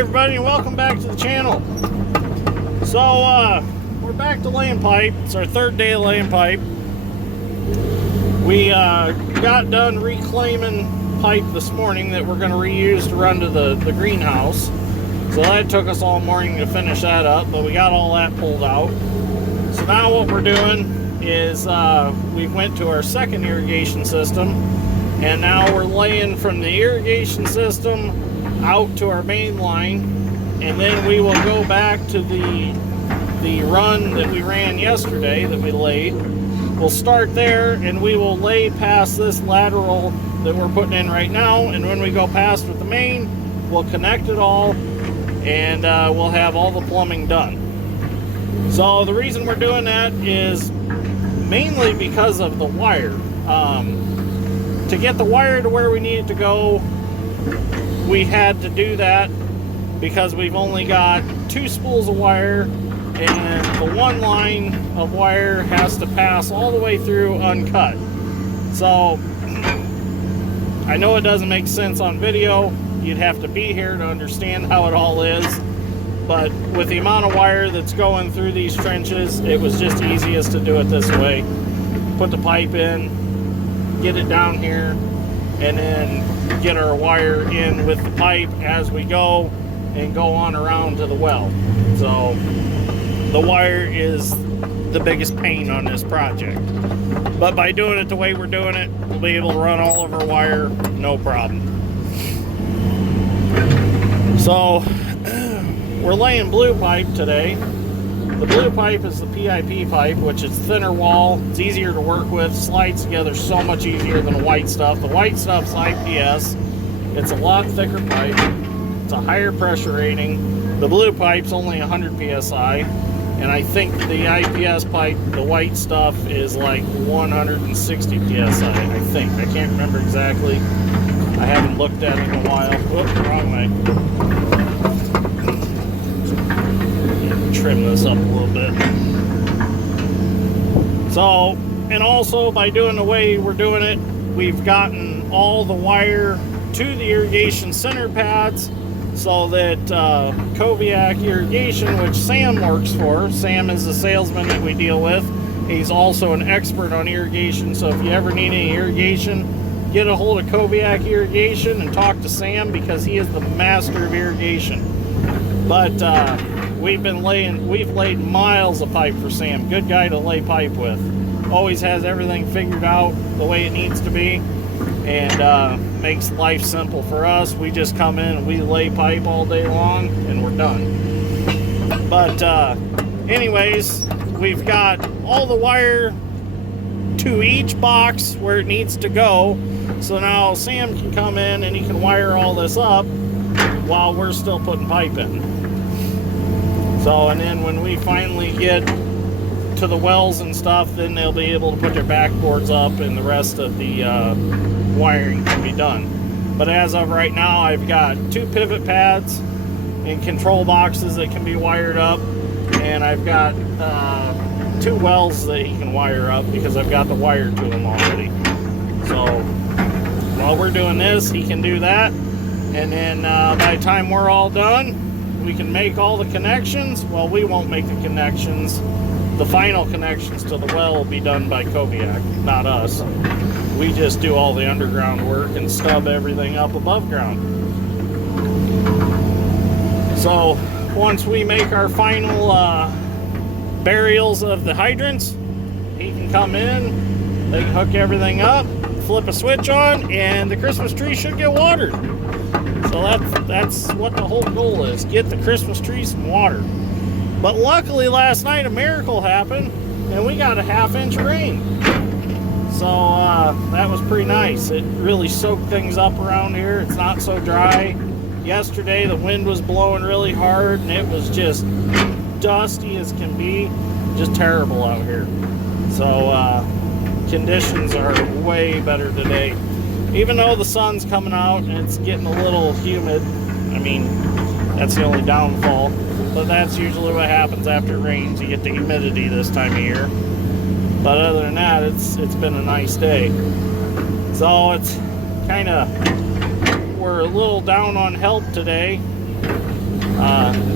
everybody, and welcome back to the channel. So we're back to laying pipe. It's our third day of laying pipe. We got done reclaiming pipe this morning that we're going to reuse to run to the greenhouse. So that took us all morning to finish that up, but we got all that pulled out. So now what we're doing is we went to our second irrigation system, and now we're laying from the irrigation system out to our main line, and then we will go back to the run that we ran yesterday that we laid. We'll start there, and we will lay past this lateral that we're putting in right now, and when we go past with the main, we'll connect it all, and we'll have all the plumbing done. So the reason we're doing that is mainly because of the wire. To get the wire to where we need it to go, we had to do that because we've only got 2 spools of wire, and the one line of wire has to pass all the way through uncut. So I know it doesn't make sense on video. You'd have to be here to understand how it all is, but with the amount of wire that's going through these trenches, it was just easiest to do it this way. Put the pipe in, get it down here, and then get our wire in with the pipe as we go and go on around to the well. So the wire is the biggest pain on this project, but by doing it the way we're doing it, we'll be able to run all of our wire no problem. So we're laying blue pipe today. The blue pipe is the PIP pipe, which is thinner wall. It's easier to work with, slides together so much easier than the white stuff. The white stuff's IPS. It's a lot thicker pipe. It's a higher pressure rating. The blue pipe's only 100 PSI. And I think the IPS pipe, the white stuff, is like 160 PSI, I think. I can't remember exactly. I haven't looked at it in a while. Whoop, wrong way. Trim this up a little bit. So, and also by doing the way we're doing it, we've gotten all the wire to the irrigation center pads so that Koviak Irrigation, which Sam works for, Sam is a salesman that we deal with. He's also an expert on irrigation, so if you ever need any irrigation, get a hold of Koviak Irrigation and talk to Sam, because he is the master of irrigation. But we've laid miles of pipe for Sam. Good guy to lay pipe with. Always has everything figured out the way it needs to be, and makes life simple for us. We just come in and we lay pipe all day long, and we're done. But anyways, we've got all the wire to each box where it needs to go. So now Sam can come in and he can wire all this up while we're still putting pipe in. So, and then when we finally get to the wells and stuff, then they'll be able to put their backboards up and the rest of the wiring can be done. But as of right now, I've got 2 pivot pads and control boxes that can be wired up, and I've got 2 wells that he can wire up because I've got the wire to them already. So while we're doing this, he can do that, and then by the time we're all done, we can make all the connections. Well, we won't make the connections. The final connections to the well will be done by Koviak, not us. We just do all the underground work and stub everything up above ground. So once we make our final burials of the hydrants, he can come in, they can hook everything up, flip a switch on, and the Christmas tree should get watered. So that's what the whole goal is, get the Christmas tree some water. But luckily last night a miracle happened, and we got a ½ inch of rain. So that was pretty nice. It really soaked things up around here. It's not so dry. Yesterday the wind was blowing really hard, and it was just dusty as can be. Just terrible out here. So conditions are way better today. Even though the sun's coming out and it's getting a little humid, I mean, that's the only downfall. But that's usually what happens after it rains. You get the humidity this time of year. But other than that, it's been a nice day. So it's kind of, we're a little down on help today.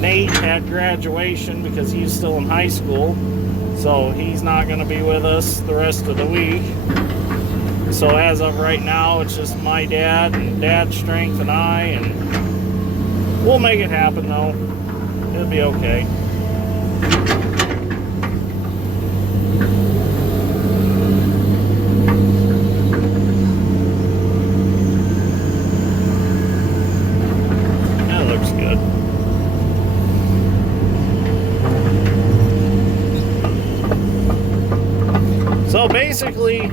Nate had graduation because he's still in high school, so he's not going to be with us the rest of the week. So as of right now, it's just my dad and Dad's strength and I, and we'll make it happen though. It'll be okay. That looks good. So basically,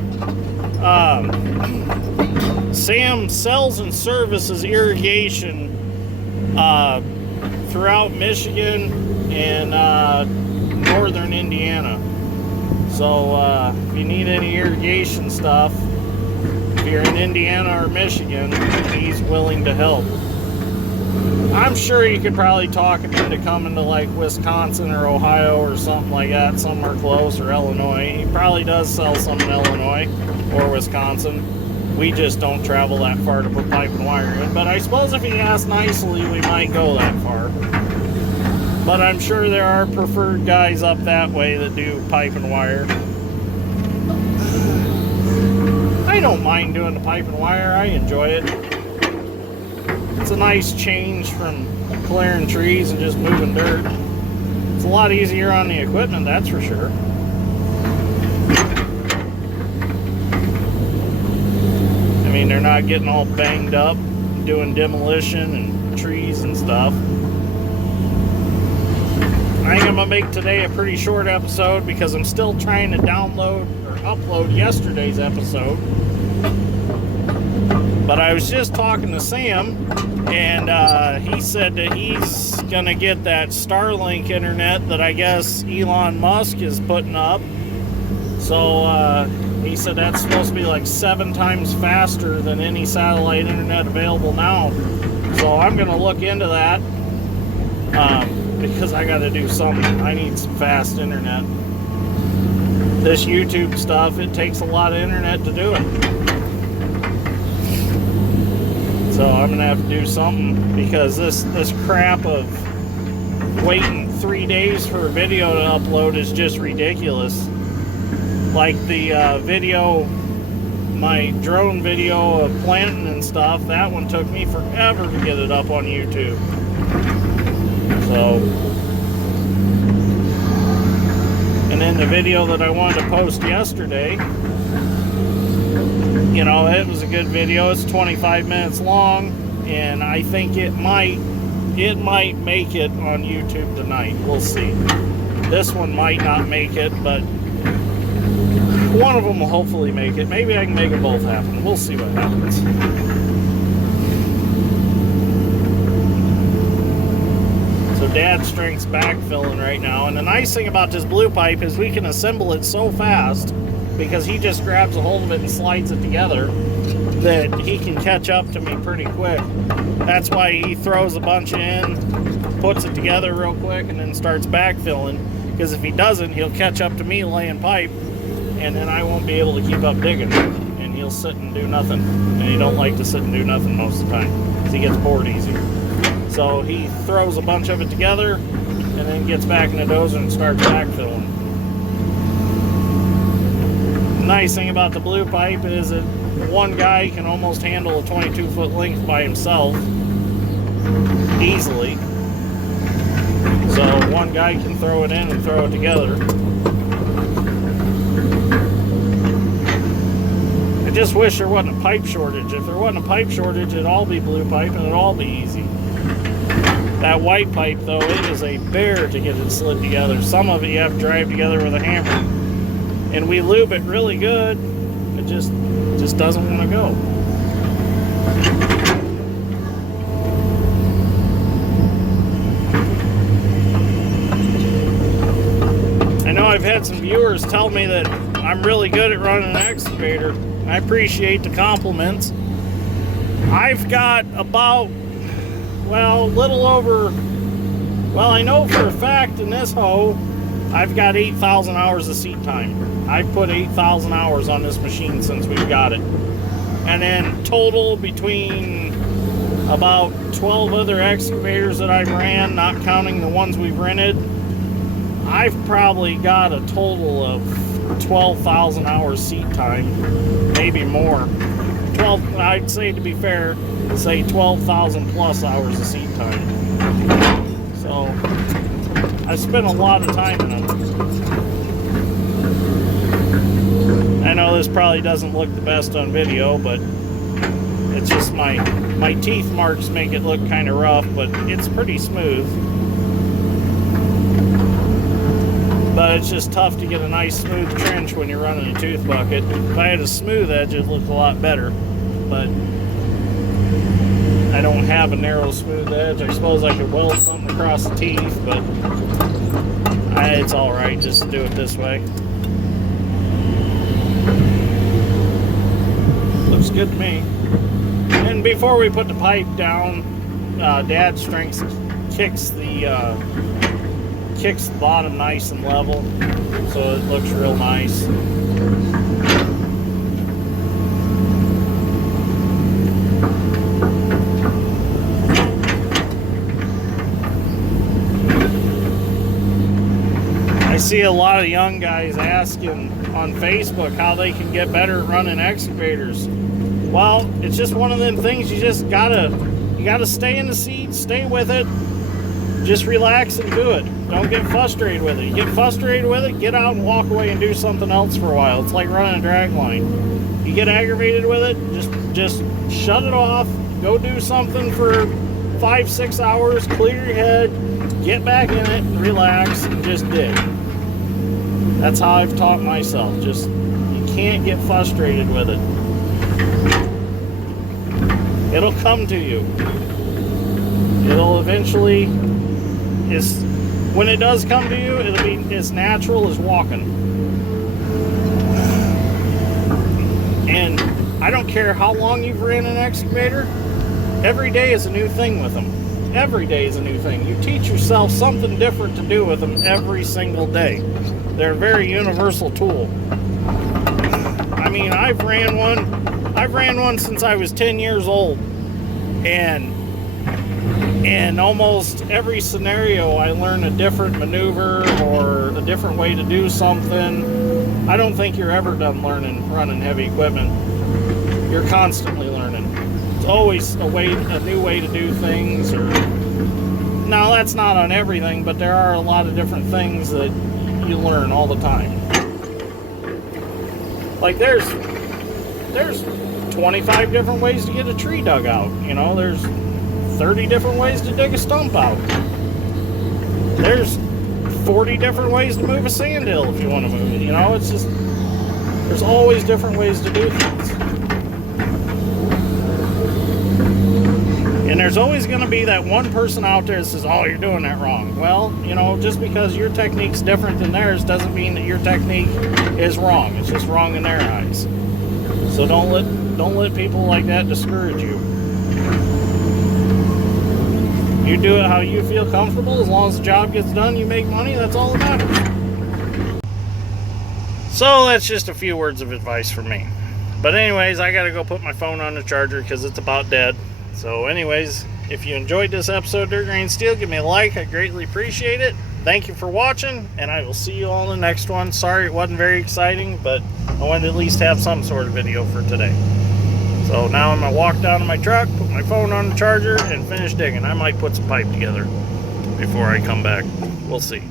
Sam sells and services irrigation throughout Michigan and northern Indiana. So if you need any irrigation stuff, if you're in Indiana or Michigan, he's willing to help. I'm sure you could probably talk him into coming to like Wisconsin or Ohio or something like that, somewhere close, or Illinois. He probably does sell some in Illinois or Wisconsin. We just don't travel that far to put pipe and wire in. But I suppose if he asked nicely, we might go that far. But I'm sure there are preferred guys up that way that do pipe and wire. I don't mind doing the pipe and wire. I enjoy it. It's a nice change from clearing trees and just moving dirt. It's a lot easier on the equipment, that's for sure. I mean, they're not getting all banged up doing demolition and trees and stuff. I think I'm gonna make today a pretty short episode because I'm still trying to download or upload yesterday's episode. But I was just talking to Sam, and he said that he's gonna get that Starlink internet that I guess Elon Musk is putting up. So he said that's supposed to be like 7 times faster than any satellite internet available now. So I'm gonna look into that because I gotta do something. I need some fast internet. This YouTube stuff, it takes a lot of internet to do it. So I'm gonna have to do something because this crap of waiting 3 days for a video to upload is just ridiculous. Like the video, my drone video of planting and stuff, that one took me forever to get it up on YouTube. So, and then the video that I wanted to post yesterday, you know, it was a good video. It's 25 minutes long, and I think it might make it on YouTube tonight. We'll see. This one might not make it, but one of them will hopefully make it. Maybe I can make them both happen. We'll see what happens. So Dad's strength's backfilling right now, and the nice thing about this blue pipe is we can assemble it so fast, because he just grabs a hold of it and slides it together, that he can catch up to me pretty quick. That's why he throws a bunch in, puts it together real quick, and then starts backfilling. Because if he doesn't, he'll catch up to me laying pipe, and then I won't be able to keep up digging. And he'll sit and do nothing. And he don't like to sit and do nothing most of the time, because he gets bored easy. So he throws a bunch of it together, and then gets back in the dozer and starts backfilling. The nice thing about the blue pipe is that one guy can almost handle a 22-foot length by himself easily. So one guy can throw it in and throw it together. I just wish there wasn't a pipe shortage. If there wasn't a pipe shortage, it'd all be blue pipe and it'd all be easy. That white pipe, though, it is a bear to get it slid together. Some of it you have to drive together with a hammer. And we lube it really good. It just doesn't want to go. I know I've had some viewers tell me that I'm really good at running an excavator. I appreciate the compliments. I've got about, well, little over, well, I know for a fact in this hoe, I've got 8,000 hours of seat time. I've put 8,000 hours on this machine since we've got it. And then total between about 12 other excavators that I've ran, not counting the ones we've rented. I've probably got a total of 12,000 hours seat time, maybe more. 12, I'd say, to be fair, say 12,000 plus hours of seat time. So I spent a lot of time in them. I know this probably doesn't look the best on video, but it's just my teeth marks make it look kind of rough, but it's pretty smooth. But it's just tough to get a nice smooth trench when you're running a tooth bucket. If I had a smooth edge, it'd look a lot better, but I don't have a narrow smooth edge. I suppose I could weld something across the teeth, but it's alright just to do it this way. Looks good to me. And before we put the pipe down, Dad kicks the bottom nice and level, so it looks real nice. I see a lot of young guys asking on Facebook how they can get better at running excavators. Well, it's just one of them things. You just gotta stay in the seat, stay with it, just relax and do it. Don't get frustrated with it. You get frustrated with it, get out and walk away and do something else for a while. It's like running a drag line. You get aggravated with it, just shut it off, go do something for 5-6 hours, clear your head, get back in it, and relax, and just dig. That's how I've taught myself. Just, you can't get frustrated with it. It'll come to you. It'll eventually, when it does come to you, it'll be as natural as walking. And I don't care how long you've ran an excavator, every day is a new thing with them. Every day is a new thing. You teach yourself something different to do with them every single day. They're a very universal tool. I mean, I've ran one since I was 10 years old, and in almost every scenario I learn a different maneuver or a different way to do something. I don't think you're ever done running heavy equipment. You're constantly learning. It's always a new way to do things. Now, that's not on everything, but there are a lot of different things that you learn all the time. Like there's 25 different ways to get a tree dug out. You know, there's 30 different ways to dig a stump out. There's 40 different ways to move a sand hill if you want to move it. You know, it's just, there's always different ways to do things. And there's always going to be that one person out there that says, oh, you're doing that wrong. Well, you know, just because your technique's different than theirs doesn't mean that your technique is wrong. It's just wrong in their eyes. So don't let people like that discourage you. You do it how you feel comfortable. As long as the job gets done, you make money. That's all that matters. So that's just a few words of advice from me. But anyways, I got to go put my phone on the charger because it's about dead. So anyways, if you enjoyed this episode of Dirt Grain Steel, give me a like. I greatly appreciate it. Thank you for watching, and I will see you all in the next one. Sorry it wasn't very exciting, but I wanted to at least have some sort of video for today. So now I'm going to walk down to my truck, put my phone on the charger, and finish digging. I might put some pipe together before I come back. We'll see.